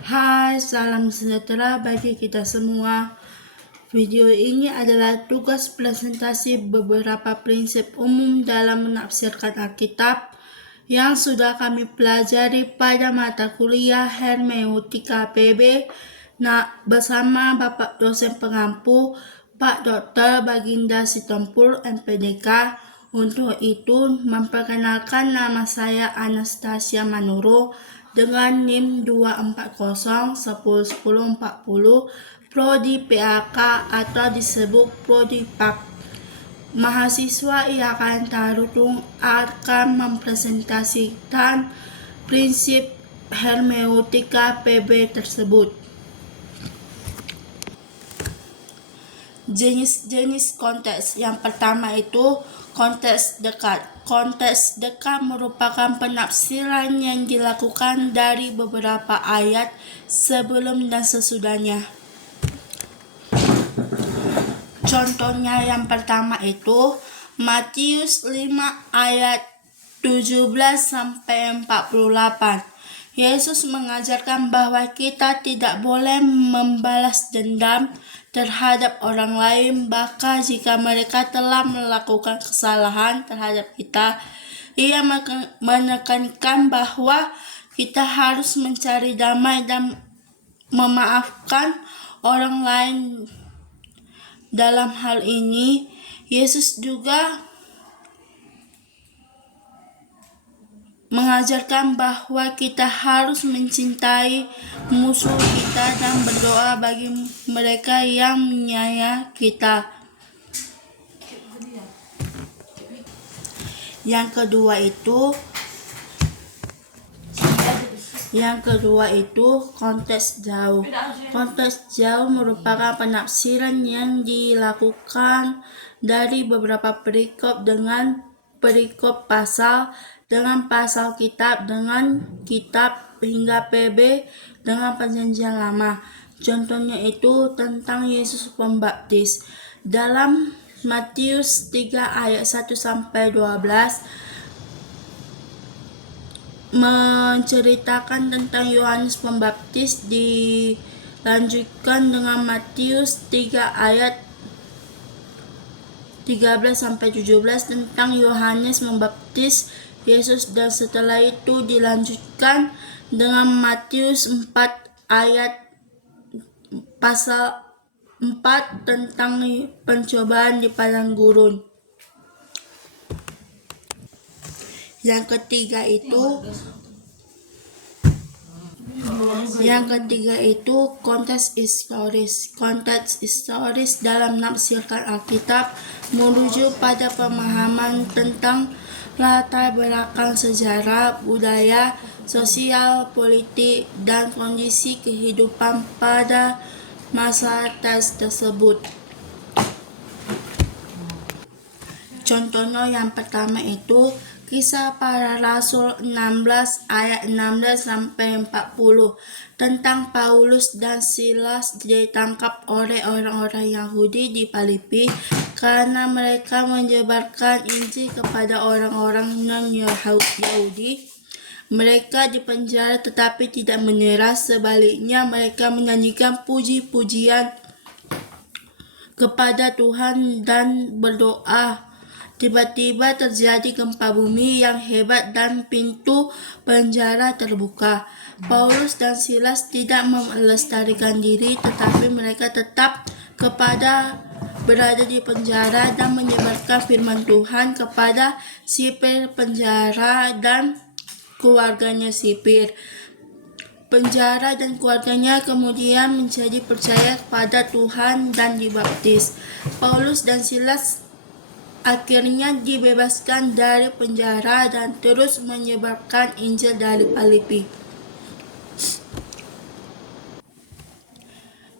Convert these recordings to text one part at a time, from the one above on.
Hai, salam sejahtera bagi kita semua. Video ini adalah tugas presentasi beberapa prinsip umum dalam menafsirkan Alkitab yang sudah kami pelajari pada mata kuliah Hermeneutika PB bersama Bapak dosen pengampu Pak Dr. Baginda Sitompul MPDK. Untuk itu, memperkenalkan nama saya Anastasia Manuro dengan NIM 240101040 Prodi PAK atau disebut Prodi PAK. Mahasiswa yang akan tarutung akan mempresentasikan prinsip hermeneutika PB tersebut. Jenis-jenis konteks. Yang pertama itu konteks dekat. Konteks dekat merupakan penafsiran yang dilakukan dari beberapa ayat sebelum dan sesudahnya. Contohnya yang pertama itu Matius 5 ayat 17-48. Yesus mengajarkan bahwa kita tidak boleh membalas dendam terhadap orang lain, bahkan jika mereka telah melakukan kesalahan terhadap kita. Ia menekankan bahwa kita harus mencari damai dan memaafkan orang lain. Dalam hal ini, Yesus juga mengajarkan bahwa kita harus mencintai musuh kita dan berdoa bagi mereka yang menganiaya kita. Yang kedua itu konteks jauh. Konteks jauh merupakan penafsiran yang dilakukan dari beberapa perikop dengan perikop pasal, dengan pasal kitab, dengan kitab hingga PB dengan perjanjian lama. Contohnya itu tentang Yesus Pembaptis. Dalam Matius 3 ayat 1-12 menceritakan tentang Yohanes Pembaptis, dilanjutkan dengan Matius 3 ayat 13-17 tentang Yohanes Membaptis Yesus, dan setelah itu dilanjutkan dengan Matius 4 ayat pasal 4 tentang pencobaan di padang gurun. Yang ketiga itu konteks historis. Konteks historis dalam menafsirkan Alkitab merujuk pada pemahaman tentang latar belakang sejarah, budaya, sosial, politik, dan kondisi kehidupan pada masa tersebut. Contohnya yang pertama itu Kisah Para Rasul 16 ayat 16-40 tentang Paulus dan Silas ditangkap oleh orang-orang Yahudi di Filipi karena mereka menyebarkan Injil kepada orang-orang non-Yahudi. Mereka dipenjara tetapi tidak menyerah, sebaliknya mereka menyanyikan puji-pujian kepada Tuhan dan berdoa. Tiba-tiba terjadi gempa bumi yang hebat dan pintu penjara terbuka. Paulus dan Silas tidak melestarikan diri, tetapi mereka tetap berada di penjara dan menyebarkan firman Tuhan kepada sipir penjara dan keluarganya sipir penjara dan keluarganya kemudian menjadi percaya kepada Tuhan dan dibaptis. Paulus dan Silas akhirnya dibebaskan dari penjara dan terus menyebarkan Injil dari Filipi.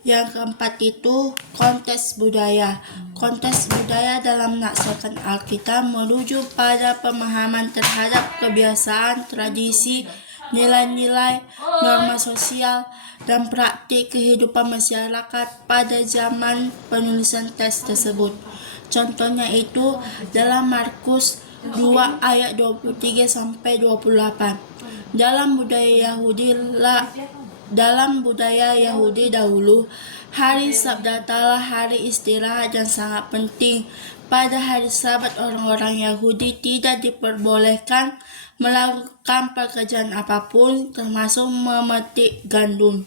Yang keempat itu konteks budaya. Konteks budaya dalam menafsirkan Alkitab merujuk pada pemahaman terhadap kebiasaan, tradisi, nilai-nilai, norma sosial, dan praktik kehidupan masyarakat pada zaman penulisan teks tersebut. Contohnya itu dalam Markus 2 ayat 23-28. Dalam budaya Yahudi Dalam budaya Yahudi dahulu, hari Sabat adalah hari istirahat yang sangat penting. Pada hari Sabat, orang-orang Yahudi tidak diperbolehkan melakukan pekerjaan apapun, termasuk memetik gandum.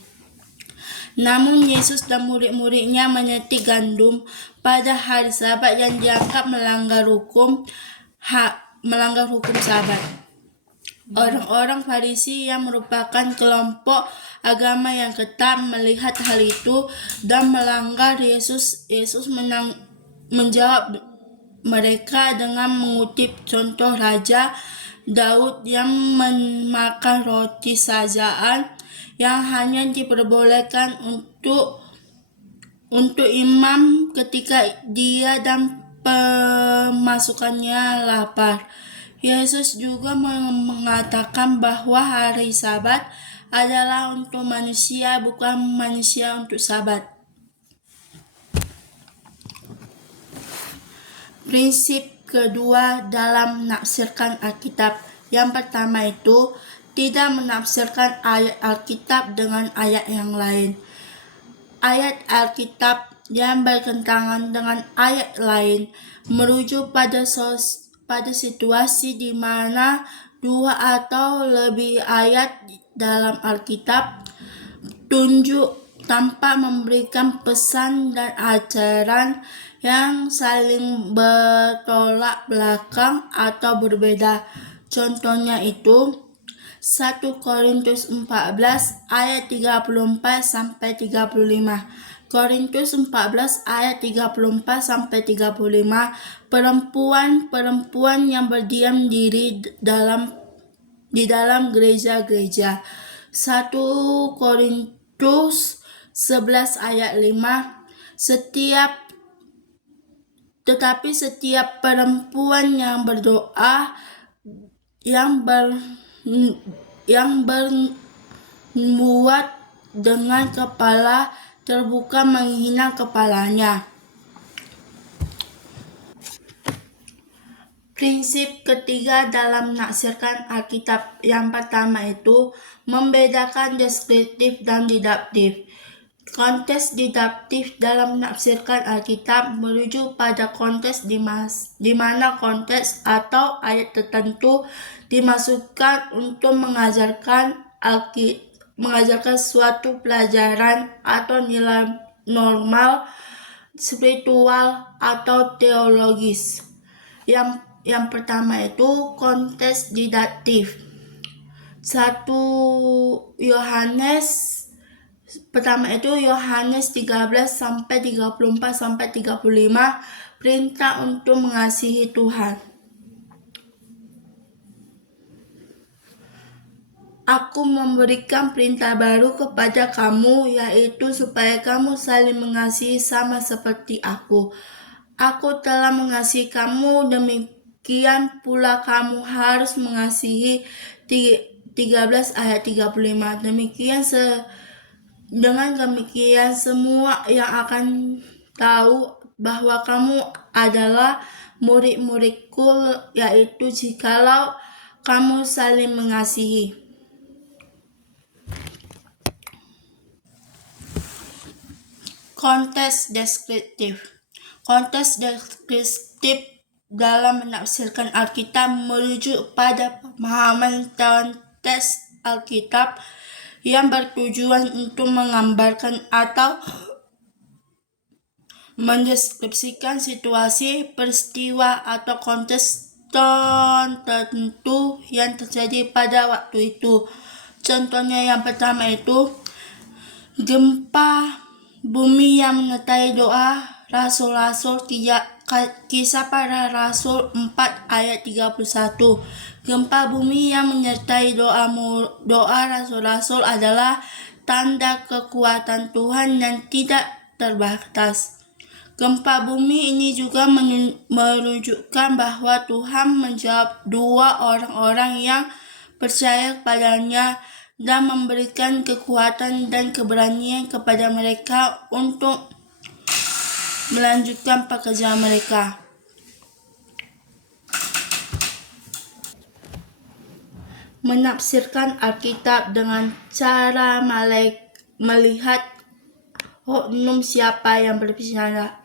Namun Yesus dan murid-muridnya memetik gandum pada hari Sabat yang dianggap melanggar hukum Sabat. Orang-orang Farisi yang merupakan kelompok agama yang ketat melihat hal itu dan melanggar Yesus menjawab mereka dengan mengutip contoh Raja Daud yang memakan roti sajaan yang hanya diperbolehkan untuk imam ketika dia dan pemasukannya lapar. Yesus juga mengatakan bahwa hari Sabat adalah untuk manusia, bukan manusia untuk Sabat. Prinsip kedua dalam menafsirkan Alkitab. Yang pertama itu, tidak menafsirkan ayat Alkitab dengan ayat yang lain. Ayat Alkitab yang bertentangan dengan ayat lain merujuk pada situasi di mana dua atau lebih ayat dalam Alkitab tunjuk tanpa memberikan pesan dan ajaran yang saling bertolak belakang atau berbeda. Contohnya itu 1 Korintus 14 ayat 34 sampai 35. Korintus 14 ayat 34 sampai 35. Perempuan yang berdiam diri di dalam gereja-gereja. 1 Korintus 11 ayat 5. Tetapi setiap perempuan yang berdoa yang berbuat dengan kepala terbuka menghina kepalanya. Prinsip ketiga dalam menafsirkan Alkitab. Yang pertama itu membedakan deskriptif dan didaktif. Konteks didaktif dalam menafsirkan Alkitab merujuk pada konteks di mana konteks atau ayat tertentu dimasukkan untuk mengajarkan suatu pelajaran atau nilai normal, spiritual, atau teologis. Yang pertama itu konteks didaktif. 1 Yohanes pertama itu Yohanes 13 sampai 34 sampai 35, perintah untuk mengasihi Tuhan. Aku memberikan perintah baru kepada kamu, yaitu supaya kamu saling mengasihi sama seperti aku. Aku telah mengasihi kamu, demikian pula kamu harus mengasihi. 13 ayat 35. Dengan demikian semua yang akan tahu bahwa kamu adalah murid-muridku, yaitu jikalau kamu saling mengasihi. Konteks deskriptif. Konteks deskriptif dalam menafsirkan Alkitab merujuk pada pemahaman konteks Alkitab yang bertujuan untuk menggambarkan atau mendeskripsikan situasi, peristiwa, atau konteks tertentu yang terjadi pada waktu itu. Contohnya yang pertama itu gempa bumi yang menyertai doa rasul-rasul. Kisah Para Rasul 4 ayat 31. Gempa bumi yang menyertai doa rasul-rasul adalah tanda kekuatan Tuhan yang tidak terbatas. Gempa bumi ini juga menunjukkan bahwa Tuhan menjawab dua orang-orang yang percaya kepadanya dan memberikan kekuatan dan keberanian kepada mereka untuk melanjutkan pekerjaan mereka. menafsirkan Alkitab dengan cara melihat oknum siapa yang berbicara.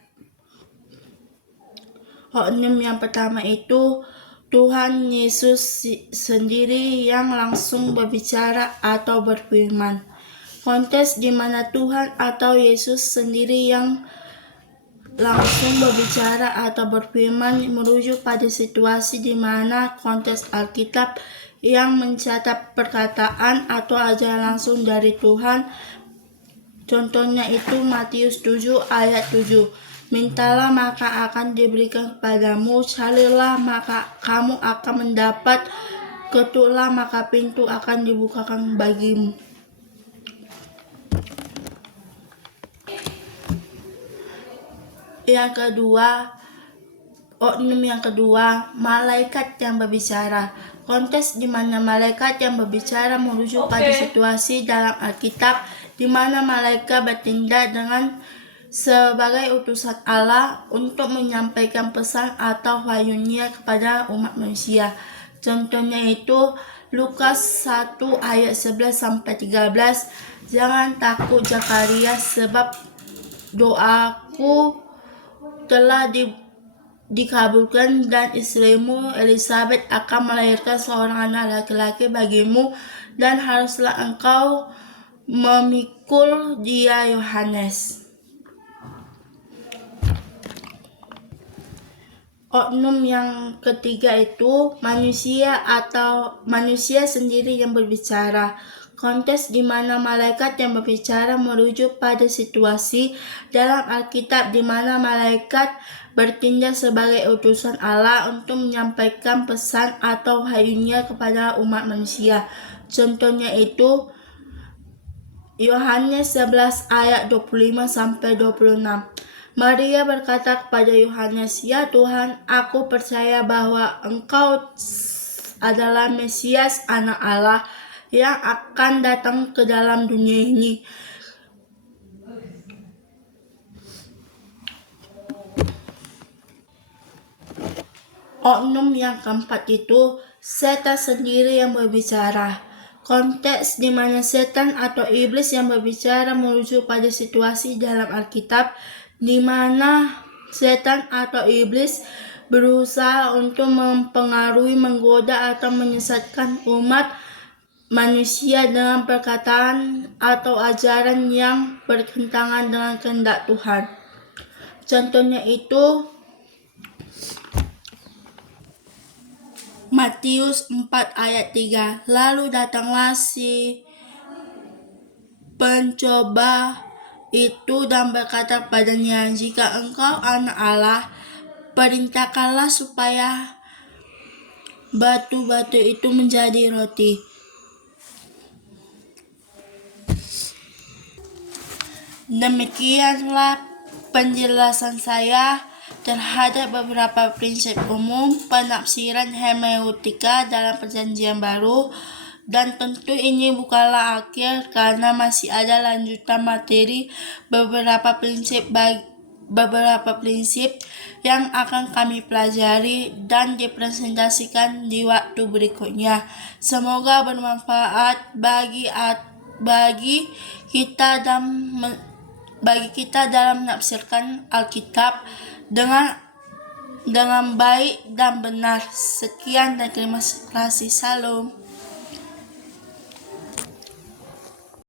Oknum yang pertama itu Tuhan Yesus sendiri yang langsung berbicara atau berfirman. Konteks di mana Tuhan atau Yesus sendiri yang langsung berbicara atau berfirman merujuk pada situasi di mana konteks Alkitab yang mencatat perkataan atau ajaran langsung dari Tuhan. Contohnya itu Matius 7 ayat 7. Mintalah maka akan diberikan kepadamu, carilah maka kamu akan mendapat, ketuklah maka pintu akan dibukakan bagimu. Yang kedua, oknum yang kedua, malaikat yang berbicara. Konteks di mana malaikat yang berbicara merujuk pada situasi dalam Alkitab di mana malaikat bertindak dengan sebagai utusan Allah untuk menyampaikan pesan atau wahyu-Nya kepada umat manusia. Contohnya itu Lukas 1 ayat 11 sampai 13. Jangan takut Zakaria, sebab doaku telah dikabulkan dan istrimu Elizabeth akan melahirkan seorang anak laki-laki bagimu dan haruslah engkau memikul dia Yohanes. Oknum yang ketiga itu manusia atau manusia sendiri yang berbicara. Konteks di mana malaikat yang berbicara merujuk pada situasi dalam Alkitab di mana malaikat bertindak sebagai utusan Allah untuk menyampaikan pesan atau wahyu-Nya kepada umat manusia. Contohnya itu Yohanes 11 ayat 25 sampai 26. Maria berkata kepada Yohanes, "Ya Tuhan, aku percaya bahwa Engkau adalah Mesias, Anak Allah, yang akan datang ke dalam dunia ini." Oknum yang keempat itu setan sendiri yang berbicara. Konteks di mana setan atau iblis yang berbicara merujuk pada situasi dalam Alkitab di mana setan atau iblis berusaha untuk mempengaruhi, menggoda atau menyesatkan umat manusia dengan perkataan atau ajaran yang bertentangan dengan kehendak Tuhan. Contohnya itu Matius 4 ayat 3. Lalu datanglah si pencoba itu dan berkata kepadanya, "Jika engkau anak Allah, perintahkanlah supaya batu-batu itu menjadi roti." Demikianlah penjelasan saya terhadap beberapa prinsip umum penafsiran hermeneutika dalam Perjanjian Baru, dan tentu ini bukanlah akhir karena masih ada lanjutan materi beberapa prinsip yang akan kami pelajari dan dipresentasikan di waktu berikutnya. Semoga bermanfaat bagi kita dalam menafsirkan Alkitab dengan baik dan benar. Sekian dan terima kasih. Salam.